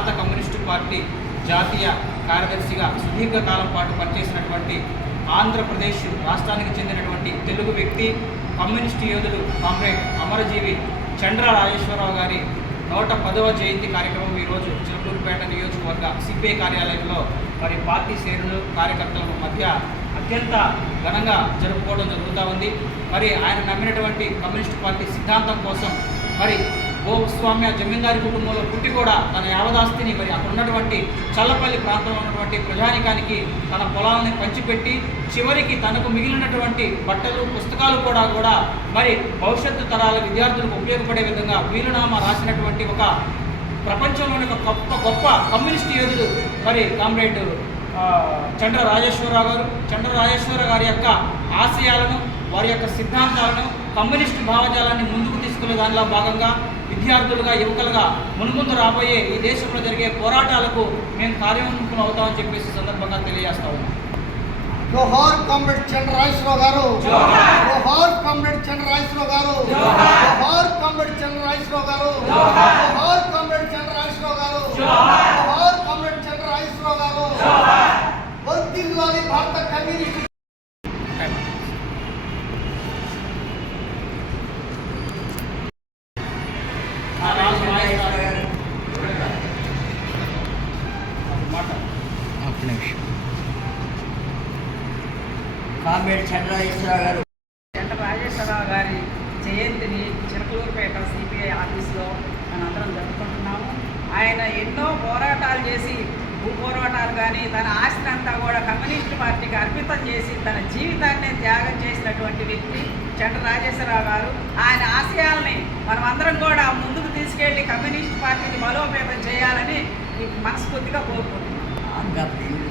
భారత communist party జాతీయ కార్యదర్శిగా సుదీర్ఘకాలం పాటు పనిచేసినటువంటి ఆంధ్రప్రదేశ్ రాష్ట్రానికి చెందినటువంటి తెలుగు వ్యక్తి కమ్యూనిస్టు యోధుడు కామ్రేడ్ అమరజీవి చంద్ర రాజేశ్వరరావు గారి నూట పదవ జయంతి కార్యక్రమం ఈరోజు చిలకూరుపేట నియోజకవర్గ సిపిఐ కార్యాలయంలో మరి పార్టీ శ్రేణులు కార్యకర్తల మధ్య అత్యంత ఘనంగా జరుపుకోవడం జరుగుతూ ఉంది. మరి ఆయన నమ్మినటువంటి కమ్యూనిస్ట్ పార్టీ సిద్ధాంతం కోసం మరి భూస్వామ్య జమీందారి కుటుంబంలో పుట్టి కూడా తన యావదాస్తిని మరి అక్కడ ఉన్నటువంటి చల్లపల్లి ప్రాంతంలో ఉన్నటువంటి ప్రజానికానికి తన పొలాలని పంచిపెట్టి చివరికి తనకు మిగిలినటువంటి బట్టలు పుస్తకాలు కూడా కూడా మరి భవిష్యత్తు తరాల విద్యార్థులకు ఉపయోగపడే విధంగా వీలునామా రాసినటువంటి ఒక ప్రపంచంలోని ఒక గొప్ప గొప్ప కమ్యూనిస్ట్ యోధుడు మరి కామ్రేడ్ ఆ, చంద్ర రాజేశ్వరరావు గారు. చంద్ర రాజేశ్వర గారి యొక్క ఆశయాలను వారి యొక్క సిద్ధాంతాలను కమ్యూనిస్ట్ భావజాలాన్ని ముందుకు తీసుకునే దానిలో భాగంగా విద్యార్థులుగా యువకులుగా మున్ముందు రాబోయే ఈ దేశంలో జరిగే పోరాటాలకు మేము కార్యోన్ముఖం అవుతామని చెప్పేసి సందర్భంగా తెలియజేస్తా ఉన్నాం. జోహార్ కామ్రేడ్ చంద్రరాజేశ్వరరావు గారు. జోహార్! కామ్రేడ్ చంద్రరాజేశ్వరరావు గారు. జోహార్! కామ్రేడ్ చంద్రరాజేశ్వరరావు గారు. జోహార్! కామ్రేడ్ చంద్రరాజేశ్వరరావు గారు. జోహార్! కామ్రేడ్ చంద్రరాజేశ్వరరావు గారు. వర్ధిల్లాలి భారత కమ్యూనిస్ట్ కామ్రేడ్ చంద్రరాజేశ్వరరావు గారు. జంట రాజేశ్వరరావు గారి జయంతిని చిలకలూరుపేట సిపిఐ ఆఫీస్లో మనందరం జరుపుకుంటున్నాము. ఆయన ఎన్నో పోరాటాలు చేసి భూ పోరాటాలు కానీ తన ఆస్తిని అంతా కూడా కమ్యూనిస్ట్ పార్టీకి అర్పితం చేసి తన జీవితాన్ని త్యాగం చేసినటువంటి వ్యక్తి చంట రాజేశ్వరరావు గారు. ఆయన ఆశయాల్ని మనమందరం కూడా ముందుకు తీసుకెళ్ళి కమ్యూనిస్ట్ పార్టీని బలోపేతం చేయాలని మనస్ఫూర్తిగా కోరుకుంటున్నాం. ఆంధ్రప్రదేశ్